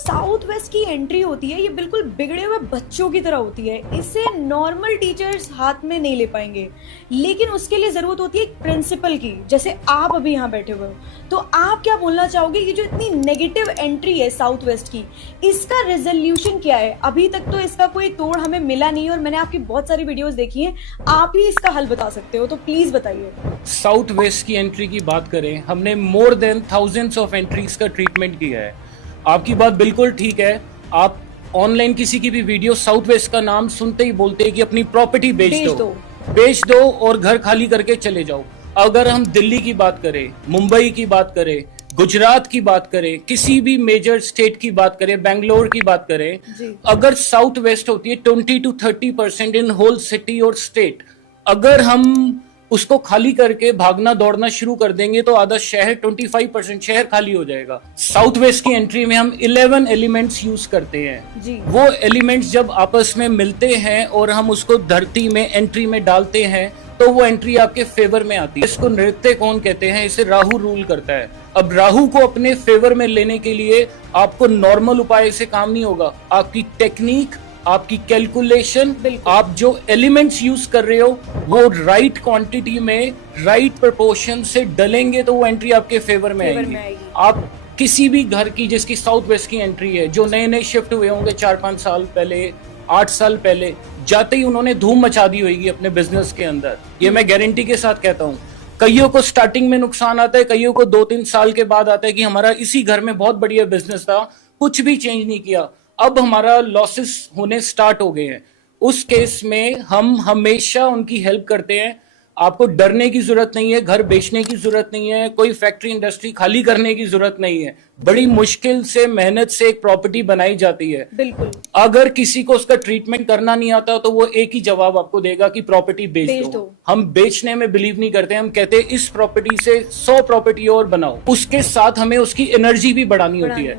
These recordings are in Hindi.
साउथ वेस्ट की एंट्री होती है, ये बिल्कुल बिगड़े हुए बच्चों की तरह होती है। इसे नॉर्मल टीचर्स हाथ में नहीं ले पाएंगे, लेकिन उसके लिए जरूरत होती है एक प्रिंसिपल की, जैसे आप अभी यहाँ बैठे हुए हो। तो आप क्या बोलना चाहोगे, ये जो इतनी नेगेटिव एंट्री है साउथ वेस्ट की, इसका रेजोल्यूशन क्या है? अभी तक तो इसका कोई तोड़ हमें मिला नहीं, और मैंने आपकी बहुत सारी वीडियोस देखी हैं, आप ही इसका हल बता सकते हो, तो प्लीज बताइए। साउथ वेस्ट की एंट्री की बात करें, हमने more than thousands of entries का ट्रीटमेंट किया है। आपकी बात बिल्कुल ठीक है। आप ऑनलाइन किसी की भी वीडियो साउथ वेस्ट का नाम सुनते ही बोलते हैं कि अपनी प्रॉपर्टी बेच दो और घर खाली करके चले जाओ। अगर हम दिल्ली की बात करें, मुंबई की बात करें, गुजरात की बात करें, किसी भी मेजर स्टेट की बात करें, बेंगलोर की बात करें, अगर साउथ वेस्ट होती है 20 to 30% इन होल सिटी और स्टेट, अगर हम उसको खाली करके भागना दौड़ना शुरू कर देंगे तो आधा शहर 25% शहर खाली हो जाएगा। साउथ वेस्ट की एंट्री में हम 11 एलिमेंट्स यूज करते हैं जी। वो एलिमेंट्स जब आपस में मिलते हैं और हम उसको धरती में एंट्री में डालते हैं तो वो एंट्री आपके फेवर में आती है। इसको नृत्य कौन कहते हैं? इसे राहु रूल करता है। अब राहु को अपने फेवर में लेने के लिए आपको नॉर्मल उपाय से काम नहीं होगा। आपकी टेक्निक, आपकी कैलकुलेशन, आप जो एलिमेंट्स यूज कर रहे हो वो राइट क्वांटिटी में राइट प्रोपोर्शन से डलेंगे तो वो एंट्री आपके फेवर में आएगी। आप किसी भी घर की, जिसकी साउथ वेस्ट की एंट्री है, जो नए नए शिफ्ट हुए होंगे 4-5 साल पहले, 8 साल पहले, जाते ही उन्होंने धूम मचा दी होगी अपने बिजनेस के अंदर। ये मैं गारंटी के साथ कहता हूँ। कईयों को स्टार्टिंग में नुकसान आता है, कईयों को 2-3 साल के बाद आता है कि हमारा इसी घर में बहुत बढ़िया बिजनेस था, कुछ भी चेंज नहीं किया, अब हमारा लॉसेस होने स्टार्ट हो गए हैं। उस केस में हम हमेशा उनकी हेल्प करते हैं। आपको डरने की जरूरत नहीं है, घर बेचने की जरूरत नहीं है, कोई फैक्ट्री इंडस्ट्री खाली करने की जरूरत नहीं है। बड़ी मुश्किल से, मेहनत से एक प्रॉपर्टी बनाई जाती है। बिल्कुल। अगर किसी को उसका ट्रीटमेंट करना नहीं आता तो वो एक ही जवाब आपको देगा कि प्रॉपर्टी बेच दो। हम बेचने में बिलीव नहीं करते। हम कहते हैं इस प्रॉपर्टी से 100 प्रॉपर्टी और बनाओ। उसके साथ हमें उसकी एनर्जी भी बढ़ानी होती है।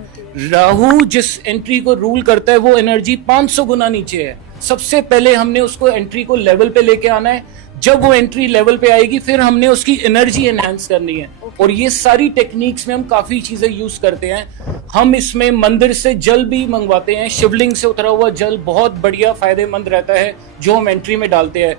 राहु जिस एंट्री को रूल करता है वो एनर्जी 500 गुना नीचे है। सबसे पहले हमने उसको एंट्री को लेवल पे लेके आना है। जब वो एंट्री लेवल पे आएगी फिर हमने उसकी एनर्जी एनहांस करनी है। और ये सारी टेक्निक्स में हम काफी चीजें यूज करते हैं। हम इसमें मंदिर से जल भी मंगवाते हैं। शिवलिंग से उतरा हुआ जल बहुत बढ़िया फायदेमंद रहता है, जो हम एंट्री में डालते हैं।